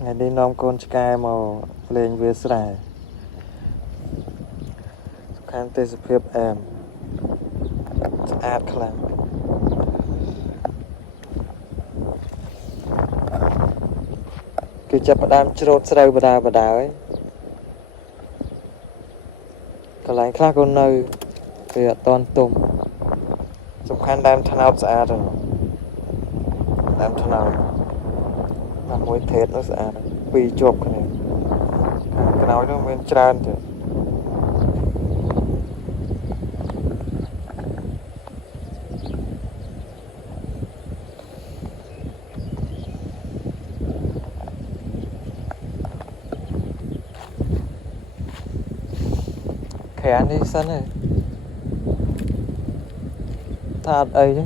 ngày đi nom con sky màu lên về sài khán tê sụp hiệp em ạt khăn cứ chập đam chốt sài bà đá ấy còn lại khác con nơi thì toàn tùm sụp khăn đam thân áo sạch rồi đam thân áo là mối thết nó sạch vì chụp cái này cái nói nó bên tràn thì khẽ đi sân này thật ấy chứ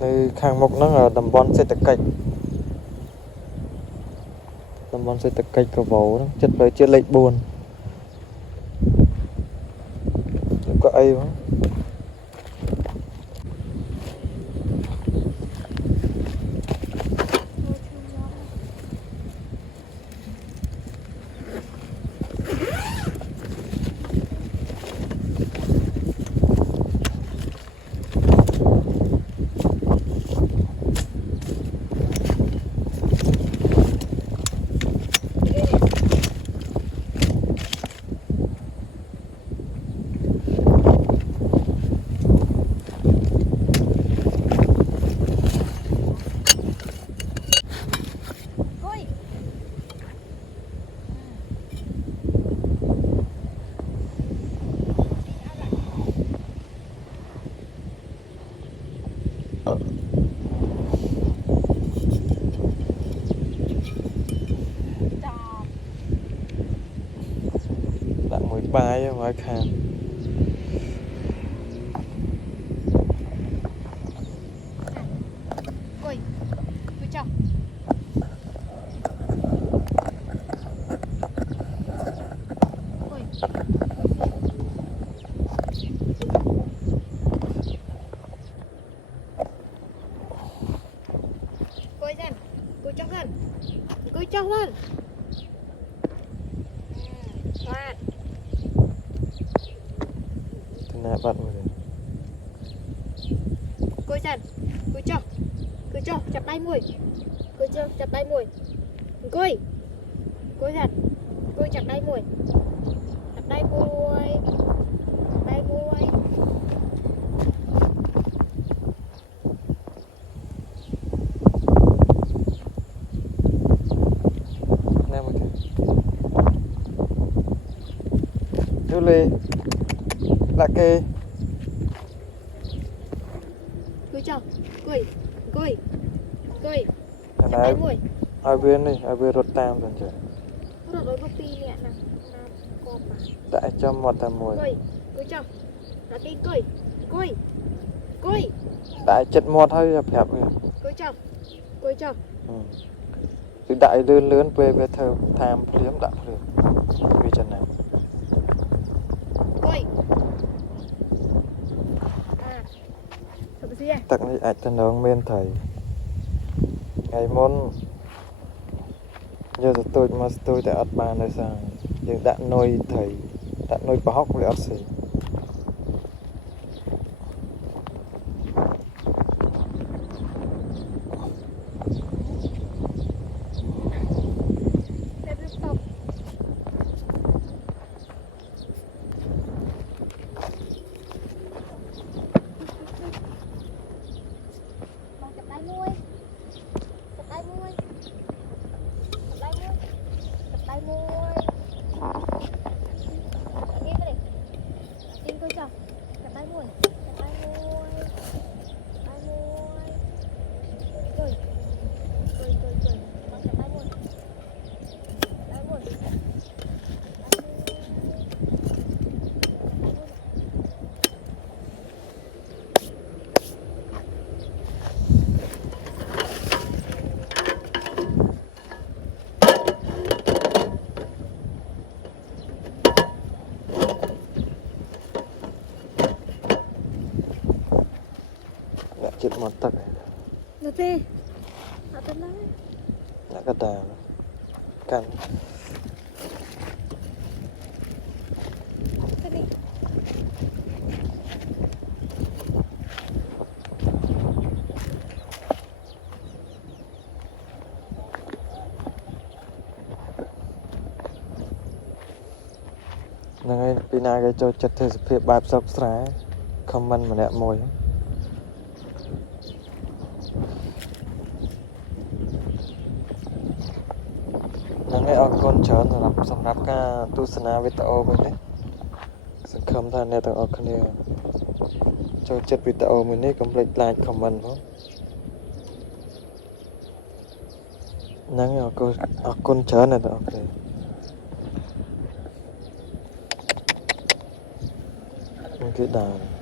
đây khang mục nó là đầm bon sẽ tạch đầm bon sẽ tạch của vỗ đó chất với chiếc lệch buồn có ấy không đã mũi bay ngoài khang Coi, tôi chồng. Coi. Coi dần, coi chóc dần, coi chóc dần. Khoan. thế này bắt mình Coi dần, coi chóc, chặt tay mùi. Coi chóc, chặt tay mùi. Coi dần, coi chặt tay mùi. Chặt tay mùi. Tay mùi. nè một cái chú lê là kê Coi chóc, coi. Chặt này tay mùi. ai bên đi ai bên rốt tam rồi chứ Nó rồi gốc pi nè nè. Con mà. đại cho một tầm mùi Coi chóc. Là tin coi. đại chất một hơi hẹp hẹp rồi Coi chóc. thì đại lươn lươn về thơ tham liếm đạo liếm vì chân này Coi. À. Thật gì à? tặng đi ảnh chân ông men thầy ngày môn giờ tôi mà tôi tại ớt bàn này sang nhưng đã nuôi thầy đã nuôi bà hóc với ớt xì Để tiếp tục. Mà chặt tay môi. Chặt tay môi. Chặt tay môi. Chặt tay môi. Đi về đây. ចិត្តមកទឹក Được thế. À, thật lắm. អ្នកកតាកាន់ Thế đi. ហ្នឹងហើយពីណាគេចូលចិត្តធ្វើសភាពបែបស្រុកស្រែ comment ម្នាក់មួយហ្នឹងហើយអរគុណច្រើនសម្រាប់ការទស្សនាវីដេអូមួយនេះសង្ឃឹមថាអ្នកទាំងអស់គ្នាចូលចិត្តវីដេអូមួយនេះកុំភ្លេច like comment ផងហ្នឹងហើយអរគុណច្រើនអ្នកទាំងអស់គ្នាគេដើរ